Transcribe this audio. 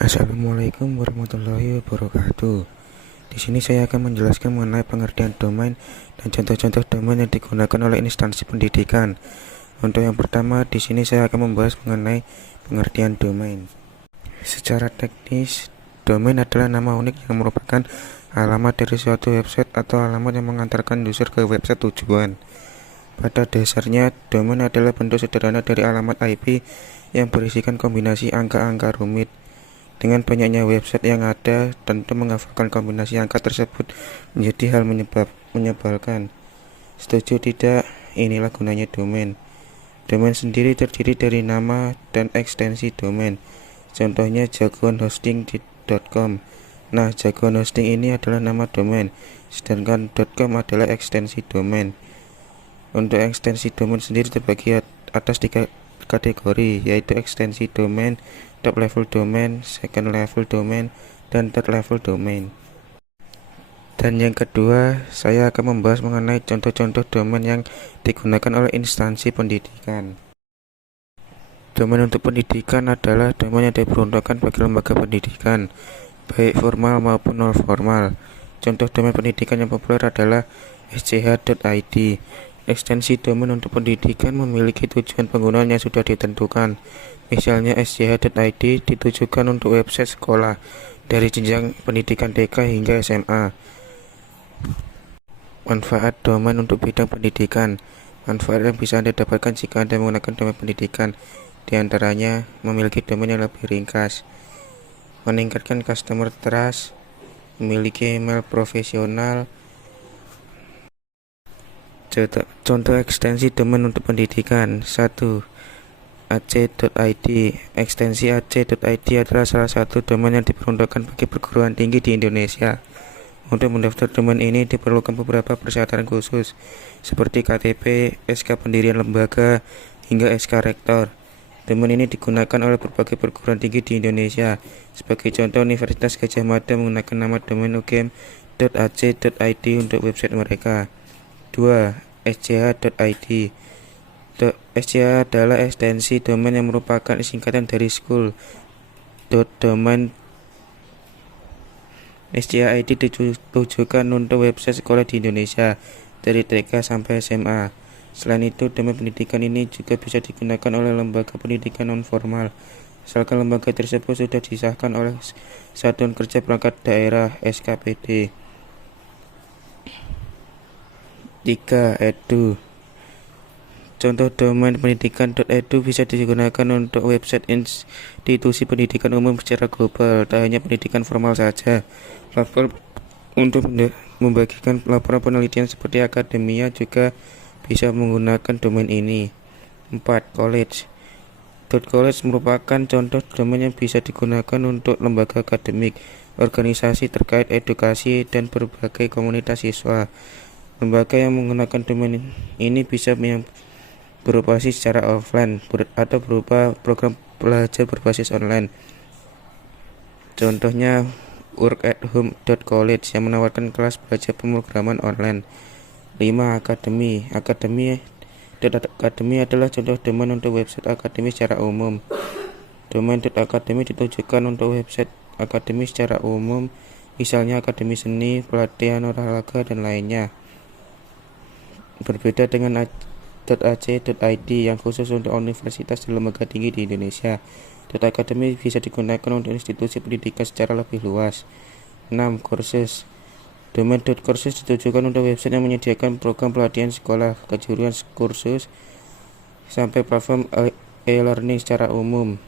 Assalamualaikum warahmatullahi wabarakatuh. Di sini saya akan menjelaskan mengenai pengertian domain dan contoh-contoh domain yang digunakan oleh instansi pendidikan. Untuk yang pertama, di sini saya akan membahas mengenai pengertian domain. Secara teknis, domain adalah nama unik yang merupakan alamat dari suatu website atau alamat yang mengantarkan user ke website tujuan. Pada dasarnya, domain adalah bentuk sederhana dari alamat IP yang berisikan kombinasi angka-angka rumit. Dengan banyaknya website yang ada, tentu menghafalkan kombinasi angka tersebut menjadi hal menyebalkan. Setuju tidak? Inilah gunanya domain. Domain sendiri terdiri dari nama dan ekstensi domain. Contohnya jagoanhosting.com. Nah, jagoan hosting ini adalah nama domain, sedangkan .com adalah ekstensi domain. Untuk ekstensi domain sendiri terbagi atas 3 kategori, yaitu ekstensi domain, top level domain, second level domain, dan third level domain. Dan yang kedua, saya akan membahas mengenai contoh-contoh domain yang digunakan oleh instansi pendidikan. Domain untuk pendidikan adalah domain yang diperuntukkan bagi lembaga pendidikan, baik formal maupun non formal. Contoh domain pendidikan yang populer adalah sch.id. Ekstensi domain untuk pendidikan memiliki tujuan penggunaan yang sudah ditentukan. Misalnya sch.id ditujukan untuk website sekolah dari jenjang pendidikan TK hingga SMA. Manfaat domain untuk bidang pendidikan. Manfaat yang bisa Anda dapatkan jika Anda menggunakan domain pendidikan, di antaranya memiliki domain yang lebih ringkas, meningkatkan customer trust, memiliki email profesional. Contoh ekstensi domain untuk pendidikan. 1. ac.id. Ekstensi ac.id adalah salah satu domain yang diperuntukkan bagi perguruan tinggi di Indonesia. Untuk mendaftar domain ini diperlukan beberapa persyaratan khusus, seperti KTP, SK pendirian lembaga, hingga SK rektor. Domain ini digunakan oleh berbagai perguruan tinggi di Indonesia. Sebagai contoh, Universitas Gadjah Mada menggunakan nama domain ugm.ac.id untuk website mereka. 2. sch.id. SCH adalah ekstensi domain yang merupakan singkatan dari school. Domain SCH-ID ditujukan untuk website sekolah di Indonesia dari TK sampai SMA. Selain itu, domain pendidikan ini juga bisa digunakan oleh lembaga pendidikan non formal, asalkan lembaga tersebut sudah disahkan oleh Satuan Kerja Perangkat Daerah (SKPD). 3. Edu. Contoh domain pendidikan.edu bisa digunakan untuk website institusi pendidikan umum secara global, tak hanya pendidikan formal saja. Platform untuk membagikan laporan penelitian seperti akademia juga bisa menggunakan domain ini. 4. College. .college merupakan contoh domain yang bisa digunakan untuk lembaga akademik, organisasi terkait edukasi, dan berbagai komunitas siswa. Lembaga yang menggunakan domain ini bisa beroperasi secara offline atau berupa program belajar berbasis online. Contohnya workathome.college yang menawarkan kelas belajar pemrograman online. 5. Akademi. Akademi adalah contoh domain untuk website akademi secara umum. Domain .akademi ditujukan untuk website akademi secara umum, misalnya akademi seni, pelatihan olahraga, dan lainnya. Berbeda dengan .ac.id yang khusus untuk universitas dan lembaga tinggi di Indonesia. .academy bisa digunakan untuk institusi pendidikan secara lebih luas. 6. Kursus. Domain .kursus ditujukan untuk website yang menyediakan program pelatihan sekolah, kejuruan kursus, sampai platform e-learning secara umum.